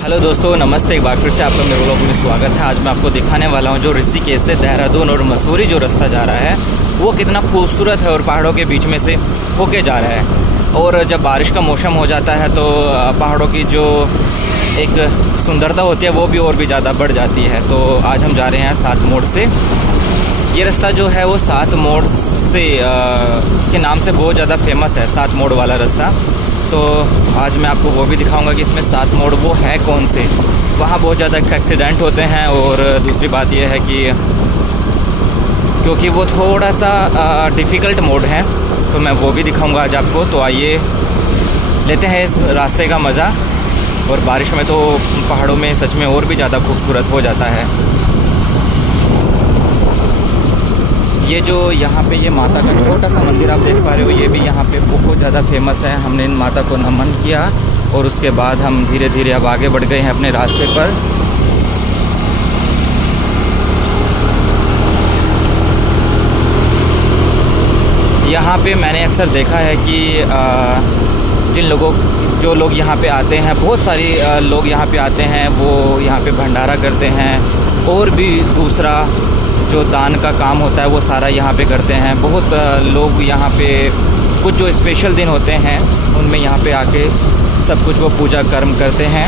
Hello दोस्तों, नमस्ते। एक बार फिर से आपका मेरे व्लॉग में स्वागत है। आज मैं आपको दिखाने वाला हूँ जो ऋषिकेश से देहरादून और मसूरी जो रास्ता जा रहा है वो कितना खूबसूरत है और पहाड़ों के बीच में से होके जा रहा है। और जब बारिश का मौसम हो जाता है तो पहाड़ों की जो एक सुंदरता होती है वो भी और भी ज़्यादा बढ़ जाती है। तो आज हम जा रहे हैं 7 मोड़ से। ये रास्ता जो है वो 7 मोड़ से के नाम से बहुत ज़्यादा फेमस है, 7 मोड़ वाला रास्ता। तो आज मैं आपको वो भी दिखाऊंगा कि इसमें 7 मोड़ वो है कौन से। वहाँ बहुत ज़्यादा एक्सीडेंट होते हैं और दूसरी बात यह है कि क्योंकि वो थोड़ा सा डिफ़िकल्ट मोड है, तो मैं वो भी दिखाऊंगा आज आपको। तो आइए लेते हैं इस रास्ते का मज़ा। और बारिश में तो पहाड़ों में सच में और भी ज़्यादा खूबसूरत हो जाता है। ये जो यहाँ पे ये माता का छोटा सा मंदिर आप देख पा रहे हो, ये भी यहाँ पे बहुत ज़्यादा फेमस है। हमने इन माता को नमन किया और उसके बाद हम धीरे धीरे अब आगे बढ़ गए हैं अपने रास्ते पर। यहाँ पे मैंने अक्सर देखा है कि जो लोग यहाँ पे आते हैं, बहुत सारी लोग यहाँ पे आते हैं, वो यहाँ पे भंडारा करते हैं और भी दूसरा जो दान का काम होता है वो सारा यहाँ पे करते हैं। बहुत लोग यहाँ पे कुछ जो स्पेशल दिन होते हैं उनमें यहाँ पे आके सब कुछ वो पूजा कर्म करते हैं।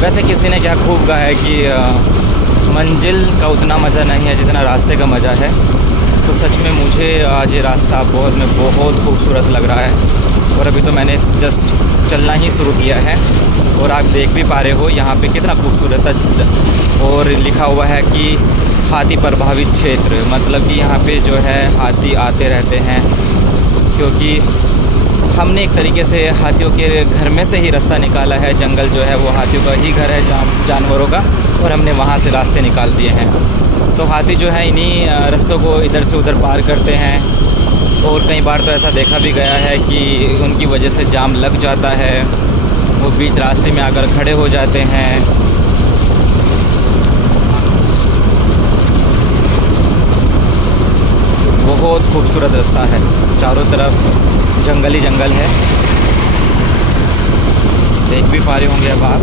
वैसे किसी ने क्या खूब कहा है कि मंजिल का उतना मज़ा नहीं है जितना रास्ते का मज़ा है। तो सच में मुझे आज ये रास्ता बहुत खूबसूरत लग रहा है। और अभी तो मैंने जस्ट चलना ही शुरू किया है और आप देख भी पा रहे हो यहाँ पे कितना खूबसूरत है। और लिखा हुआ है कि हाथी प्रभावित क्षेत्र, मतलब कि यहाँ पे जो है हाथी आते रहते हैं, क्योंकि हमने एक तरीके से हाथियों के घर में से ही रास्ता निकाला है। जंगल जो है वो हाथियों का ही घर है, जानवरों का, और हमने वहाँ से रास्ते निकाल दिए हैं। तो हाथी जो है इन्हीं रास्तों को इधर से उधर पार करते हैं। और कई बार तो ऐसा देखा भी गया है कि उनकी वजह से जाम लग जाता है, वो बीच रास्ते में आकर खड़े हो जाते हैं। बहुत खूबसूरत रास्ता है, चारों तरफ जंगल ही जंगल है। देख भी पा रहे होंगे अब आप।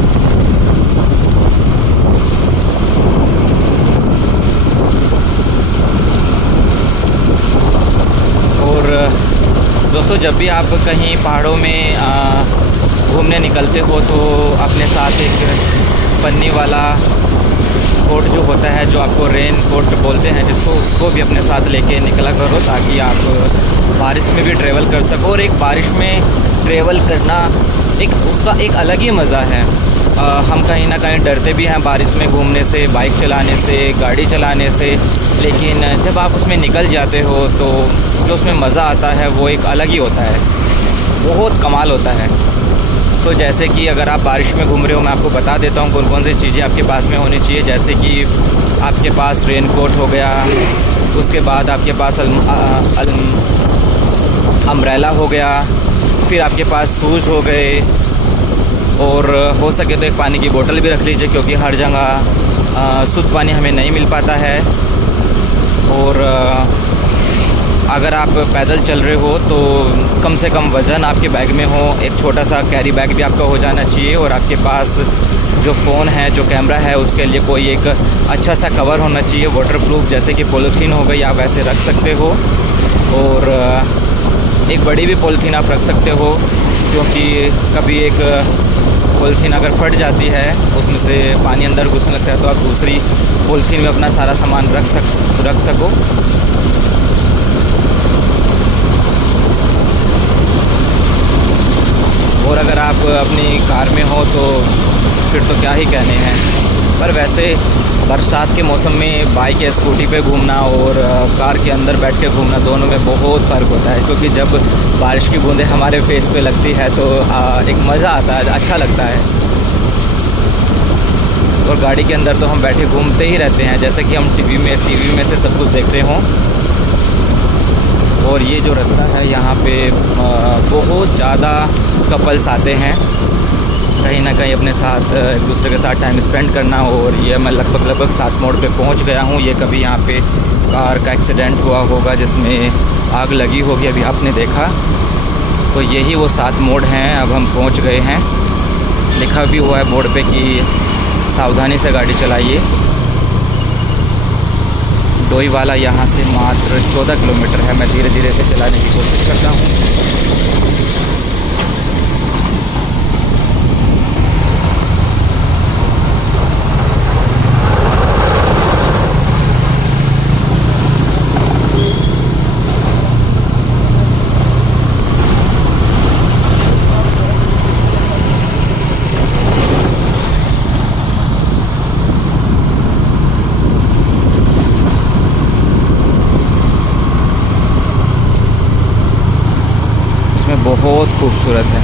और दोस्तों, जब भी आप कहीं पहाड़ों में घूमने निकलते हो तो अपने साथ एक पन्नी वाला कोट जो होता है, जो आपको रेन कोट बोलते हैं जिसको, उसको भी अपने साथ लेके निकला करो, ताकि आप बारिश में भी ट्रैवल कर सको। और एक बारिश में ट्रैवल करना उसका एक अलग ही मज़ा है। हम कहीं ना कहीं डरते भी हैं बारिश में घूमने से, बाइक चलाने से, गाड़ी चलाने से, लेकिन जब आप उसमें निकल जाते हो तो जो उसमें मज़ा आता है वो एक अलग ही होता है, बहुत कमाल होता है। तो जैसे कि अगर आप बारिश में घूम रहे हो, मैं आपको बता देता हूँ कौन कौन सी चीज़ें आपके पास में होनी चाहिए। जैसे कि आपके पास रेन कोट हो गया, उसके बाद आपके पास अम्ब्रेला हो गया, फिर आपके पास शूज़ हो गए, और हो सके तो एक पानी की बोतल भी रख लीजिए, क्योंकि हर जगह शुद्ध पानी हमें नहीं मिल पाता है। और अगर आप पैदल चल रहे हो तो कम से कम वज़न आपके बैग में हो, एक छोटा सा कैरी बैग भी आपका हो जाना चाहिए। और आपके पास जो फ़ोन है, जो कैमरा है, उसके लिए कोई एक अच्छा सा कवर होना चाहिए, वाटरप्रूफ, जैसे कि पॉलीथीन हो गई, आप वैसे रख सकते हो। और एक बड़ी भी पॉलीथीन आप रख सकते हो, क्योंकि कभी एक पॉलीथीन अगर फट जाती है, उसमें से पानी अंदर घुसने लगता है, तो आप दूसरी पॉलीथीन में अपना सारा सामान रख सको। और अगर आप अपनी कार में हो तो फिर तो क्या ही कहने हैं। पर वैसे बरसात के मौसम में बाइक या स्कूटी पे घूमना और कार के अंदर बैठ के घूमना, दोनों में बहुत फ़र्क होता है। क्योंकि जब बारिश की बूंदें हमारे फेस पे लगती है तो एक मज़ा आता है, अच्छा लगता है। और गाड़ी के अंदर तो हम बैठे घूमते ही रहते हैं, जैसे कि हम टीवी में से सब कुछ देखते हों। और ये जो रास्ता है यहाँ पे बहुत ज़्यादा कपल्स आते हैं कहीं ना कहीं अपने साथ एक दूसरे के साथ टाइम स्पेंड करना। और ये मैं लगभग 7 मोड़ पे पहुँच गया हूँ। ये कभी यहाँ पे कार का एक्सीडेंट हुआ होगा जिसमें आग लगी होगी, अभी आपने देखा। तो यही वो 7 मोड़ हैं। अब हम पहुंच गए हैं। लिखा भी हुआ है बोर्ड पे कि सावधानी से गाड़ी चलाइए। डोईवाला यहाँ से मात्र 14 किलोमीटर है। मैं धीरे धीरे से चलाने की कोशिश करता हूँ। बहुत खूबसूरत है।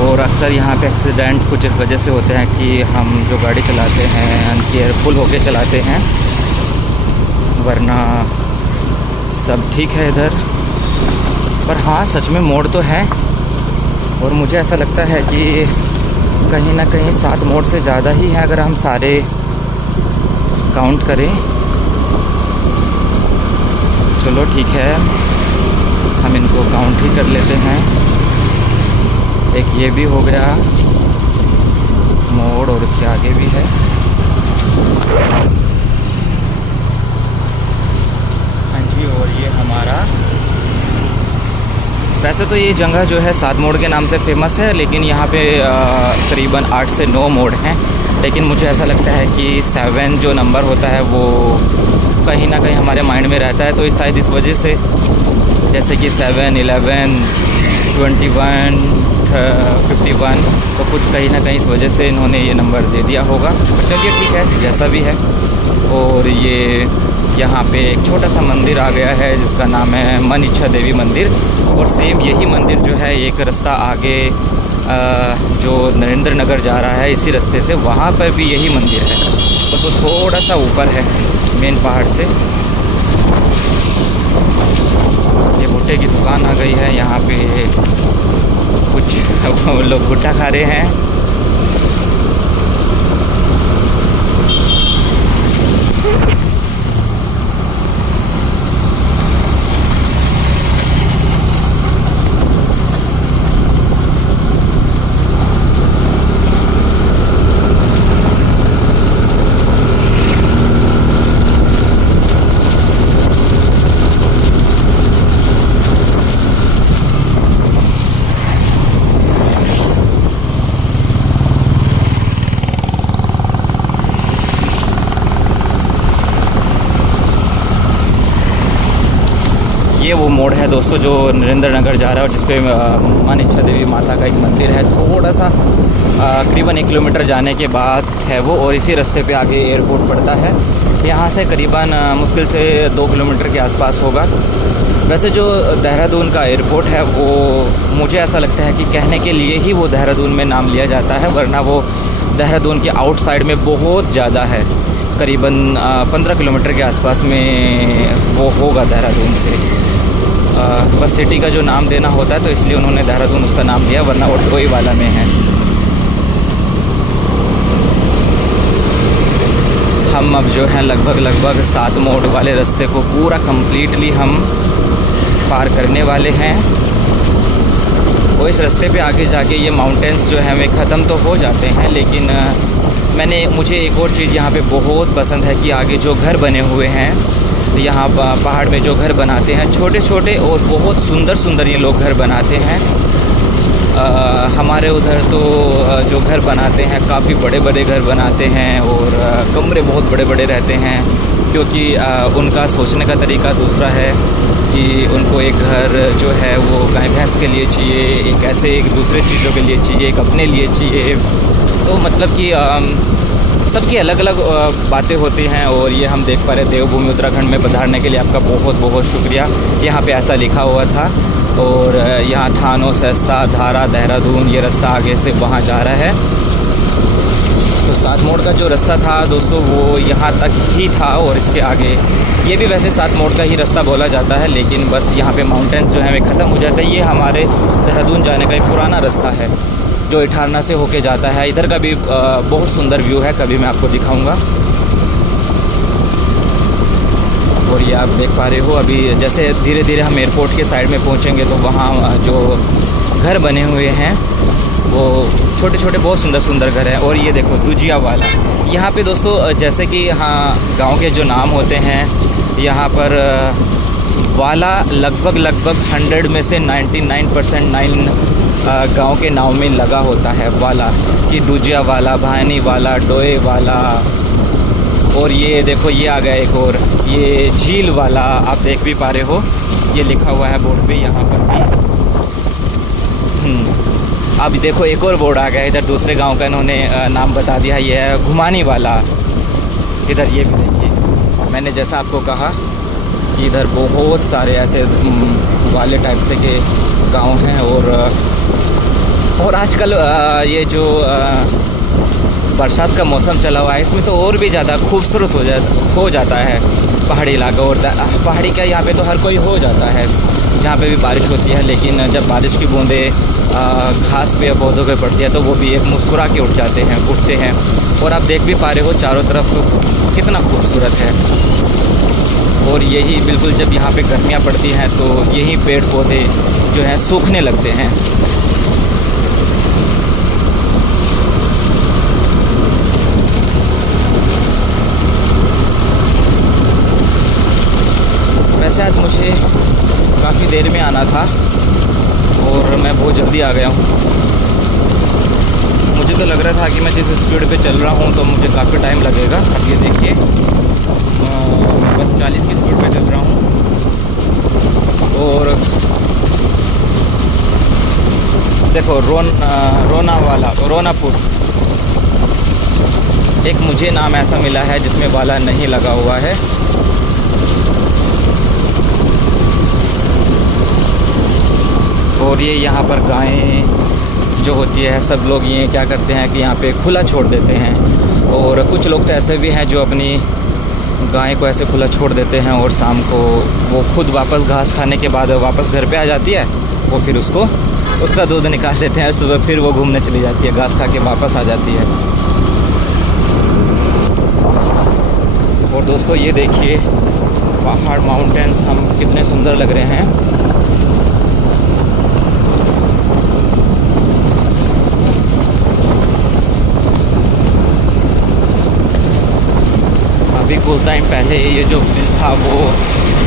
और अक्सर यहाँ पे एक्सीडेंट कुछ इस वजह से होते हैं कि हम जो गाड़ी चलाते हैं अनकेयरफुल होके चलाते हैं, वरना सब ठीक है इधर। पर हाँ, सच में मोड़ तो है। और मुझे ऐसा लगता है कि कहीं ना कहीं 7 मोड़ से ज़्यादा ही है अगर हम सारे काउंट करें। चलो ठीक है, हम इनको काउंट ही कर लेते हैं। एक ये भी हो गया मोड़ और इसके आगे भी है। हाँ जी, और ये हमारा, वैसे तो ये जगह जो है 7 मोड़ के नाम से फेमस है, लेकिन यहाँ पे करीबन 8 से 9 मोड़ हैं। लेकिन मुझे ऐसा लगता है कि 7 जो नंबर होता है वो कहीं ना कहीं हमारे माइंड में रहता है। तो शायद इस वजह से, जैसे कि 7, 11, 21, 51, तो कुछ कहीं ना कहीं इस वजह से इन्होंने ये नंबर दे दिया होगा। तो चलिए ठीक है, जैसा भी है। और ये यहाँ पे एक छोटा सा मंदिर आ गया है जिसका नाम है मन इच्छा देवी मंदिर। और सेम यही मंदिर जो है एक रास्ता आगे जो नरेंद्र नगर जा रहा है, इसी रास्ते से वहाँ पर भी यही मंदिर है, बस वो थोड़ा सा ऊपर है मेन पहाड़ से। ये भुट्टे की दुकान आ गई है। यहाँ पे कुछ लोग भुट्टा खा रहे हैं। ये वो मोड़ है दोस्तों जो नरेंद्र नगर जा रहा है और जिसपे मन इच्छा देवी माता का एक मंदिर है। थोड़ा सा करीबन 1 किलोमीटर जाने के बाद है वो, और इसी रास्ते पे आगे एयरपोर्ट पड़ता है। यहाँ से करीबन मुश्किल से 2 किलोमीटर के आसपास होगा। वैसे जो देहरादून का एयरपोर्ट है वो मुझे ऐसा लगता है कि कहने के लिए ही वो देहरादून में नाम लिया जाता है, वरना वो देहरादून के आउटसाइड में बहुत ज़्यादा है। करीबन 15 किलोमीटर के आसपास में वो होगा देहरादून से। बस सिटी का जो नाम देना होता है तो इसलिए उन्होंने देहरादून उसका नाम लिया, वरना वो डोईवाला में है। हम अब जो है लगभग 7 मोड़ वाले रास्ते को पूरा कम्प्लीटली हम पार करने वाले हैं। वो इस रास्ते पे आगे जाके ये माउंटेन्स जो हैं वे ख़त्म तो हो जाते हैं, लेकिन मुझे एक और चीज़ यहाँ पे बहुत पसंद है कि आगे जो घर बने हुए हैं यहाँ पहाड़ में, जो घर बनाते हैं छोटे छोटे और बहुत सुंदर सुंदर ये लोग घर बनाते हैं। हमारे उधर तो जो घर बनाते हैं काफ़ी बड़े बड़े घर बनाते हैं और कमरे बहुत बड़े बड़े रहते हैं, क्योंकि उनका सोचने का तरीका दूसरा है कि उनको एक घर जो है वो गाय भैंस के लिए चाहिए, एक ऐसे एक दूसरे चीज़ों के लिए चाहिए, एक अपने लिए चाहिए। तो मतलब कि सबकी अलग अलग बातें होती हैं। और ये हम देख पा रहे देवभूमि उत्तराखंड में पधारने के लिए आपका बहुत बहुत शुक्रिया। यहाँ पे ऐसा लिखा हुआ था। और यहाँ थानो, सस्ता, धारा, देहरादून ये रास्ता आगे से वहाँ जा रहा है। तो 7 मोड़ का जो रास्ता था दोस्तों वो यहाँ तक ही था, और इसके आगे ये भी वैसे 7 मोड़ का ही रास्ता बोला जाता है, लेकिन बस यहाँ पे माउंटेन्स जो हैं वे ख़त्म हो जाता है। ये हमारे देहरादून जाने का एक पुराना रास्ता है जो इठारना से होके जाता है। इधर का भी बहुत सुंदर व्यू है, कभी मैं आपको दिखाऊंगा। ये आप देख पा रहे हो, अभी जैसे धीरे धीरे हम एयरपोर्ट के साइड में पहुंचेंगे तो वहाँ जो घर बने हुए हैं वो छोटे छोटे बहुत सुंदर सुंदर घर हैं। और ये देखो दुजिया वाला, यहाँ पे दोस्तों जैसे कि हाँ गांव के जो नाम होते हैं यहाँ पर वाला लगभग 100 में से 99% 9 गाँव के नाम में लगा होता है वाला, कि दुजिया वाला, भानी वाला, डोए वाला। और ये देखो ये आ गया एक और, ये झील वाला, आप देख भी पा रहे हो, ये लिखा हुआ है बोर्ड पे यहाँ पर भी। अब देखो एक और बोर्ड आ गया इधर, दूसरे गांव का इन्होंने नाम बता दिया, ये है घुमानी वाला। इधर ये भी देखिए, मैंने जैसा आपको कहा कि इधर बहुत सारे ऐसे वाले टाइप से के गांव हैं। और आजकल ये जो बरसात का मौसम चला हुआ है, इसमें तो और भी ज़्यादा खूबसूरत हो जाता है पहाड़ी इलाका। और पहाड़ी का यहाँ पे तो हर कोई हो जाता है जहाँ पे भी बारिश होती है, लेकिन जब बारिश की बूंदें घास पे या पौधों पे पड़ती है तो वो भी एक मुस्कुरा के उठते हैं। और आप देख भी पा रहे हो चारों तरफ कितना खूबसूरत है। और यही बिल्कुल जब यहाँ पे गर्मियाँ पड़ती हैं तो यही पेड़ पौधे जो हैं सूखने लगते हैं। वैसे आज मुझे काफ़ी देर में आना था और मैं बहुत जल्दी आ गया हूँ। मुझे तो लग रहा था कि मैं जिस स्पीड पे चल रहा हूँ तो मुझे काफ़ी टाइम लगेगा। अब ये देखिए मैं बस 40 की स्पीड पे चल रहा हूँ। और देखो रोनापुर, एक मुझे नाम ऐसा मिला है जिसमें वाला नहीं लगा हुआ है। और ये यहाँ पर गायें जो होती है, सब लोग ये क्या करते हैं कि यहाँ पे खुला छोड़ देते हैं। और कुछ लोग तो ऐसे भी हैं जो अपनी गाय को ऐसे खुला छोड़ देते हैं और शाम को वो खुद वापस घास खाने के बाद वापस घर पे आ जाती है, वो फिर उसका दूध निकाल देते हैं। सुबह फिर वो घूमने चली जाती है, घास खा के वापस आ जाती है। और दोस्तों ये देखिए पहाड़, माउंटेन्स हम कितने सुंदर लग रहे हैं। अभी कुछ टाइम पहले ये जो ब्रिज था वो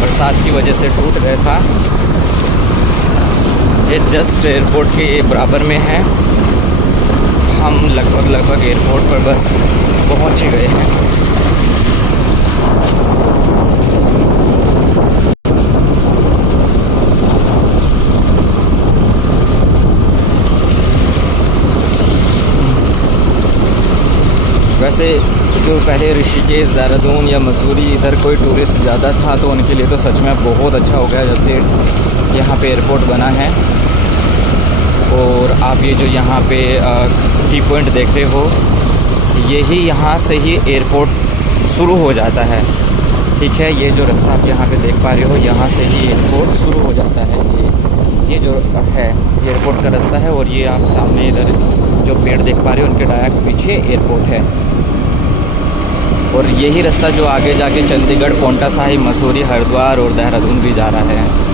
बरसात की वजह से टूट गया था। ये जस्ट एयरपोर्ट के बराबर में है। हम लगभग एयरपोर्ट पर बस पहुंच ही गए हैं। वैसे जो पहले ऋषिकेश, देहरादून या मसूरी इधर कोई टूरिस्ट ज़्यादा था तो उनके लिए तो सच में बहुत अच्छा हो गया जब से यहाँ पे एयरपोर्ट बना है। और आप ये जो यहाँ पे टी पॉइंट देख रहे हो, यही यहाँ से ही एयरपोर्ट शुरू हो जाता है। ठीक है, ये जो रास्ता आप यहाँ पे देख पा रहे हो, यहाँ से ही एयरपोर्ट शुरू हो जाता है। ये जो है एयरपोर्ट का रास्ता है। और ये आप सामने इधर जो पेड़ देख पा रहे हो उनके डायरेक्ट पीछे एयरपोर्ट है। और यही रास्ता जो आगे जाके चंडीगढ़, पोंटा साहिब, मसूरी, हरिद्वार और देहरादून भी जा रहा है।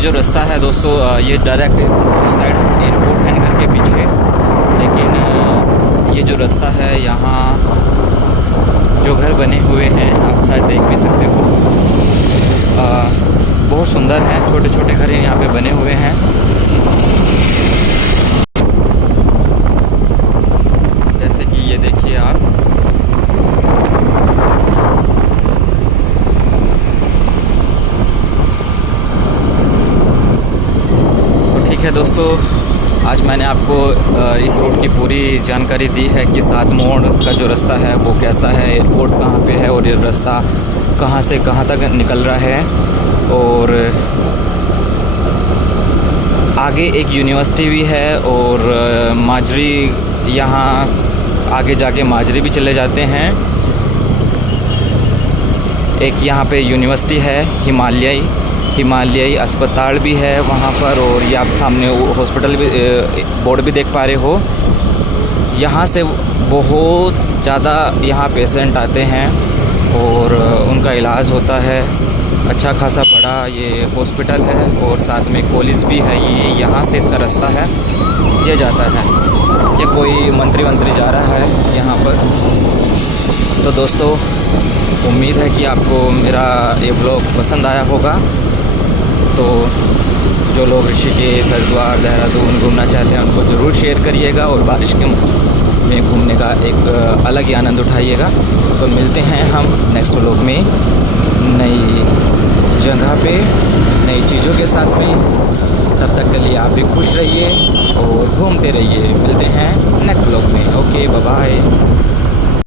जो रास्ता है दोस्तों ये डायरेक्ट उस साइड एयरपोर्ट है घर के पीछे, लेकिन ये जो रास्ता है यहाँ जो घर बने हुए हैं आप शायद देख भी सकते हो, बहुत सुंदर हैं, छोटे छोटे घर यहाँ पे बने हुए हैं। जैसे कि ये देखिए आप, ठीक है दोस्तों, आज मैंने आपको इस रोड की पूरी जानकारी दी है कि 7 मोड़ का जो रास्ता है वो कैसा है, एयरपोर्ट कहाँ पे है और ये रास्ता कहाँ से कहाँ तक निकल रहा है। और आगे एक यूनिवर्सिटी भी है और माजरी, यहाँ आगे जाके माजरी भी चले जाते हैं। एक यहाँ पे यूनिवर्सिटी है, हिमालयी अस्पताल भी है वहाँ पर, और ये आप सामने हॉस्पिटल भी बोर्ड भी देख पा रहे हो। यहाँ से बहुत ज़्यादा यहाँ पेशेंट आते हैं और उनका इलाज होता है। अच्छा खासा बड़ा ये हॉस्पिटल है और साथ में कॉलेज भी है। ये यहाँ से इसका रास्ता है, ये जाता है, ये कोई मंत्री जा रहा है यहाँ पर। तो दोस्तों उम्मीद है कि आपको मेरा ये ब्लॉग पसंद आया होगा। तो जो लोग ऋषिकेश, हरिद्वार, देहरादून घूमना चाहते हैं उनको ज़रूर शेयर करिएगा और बारिश के मौसम में घूमने का एक अलग ही आनंद उठाइएगा। तो मिलते हैं हम नेक्स्ट व्लॉग में नई जगह पे नई चीज़ों के साथ में। तब तक के लिए आप भी खुश रहिए और घूमते रहिए। मिलते हैं नेक्स्ट व्लॉग में। Okay, bye bye.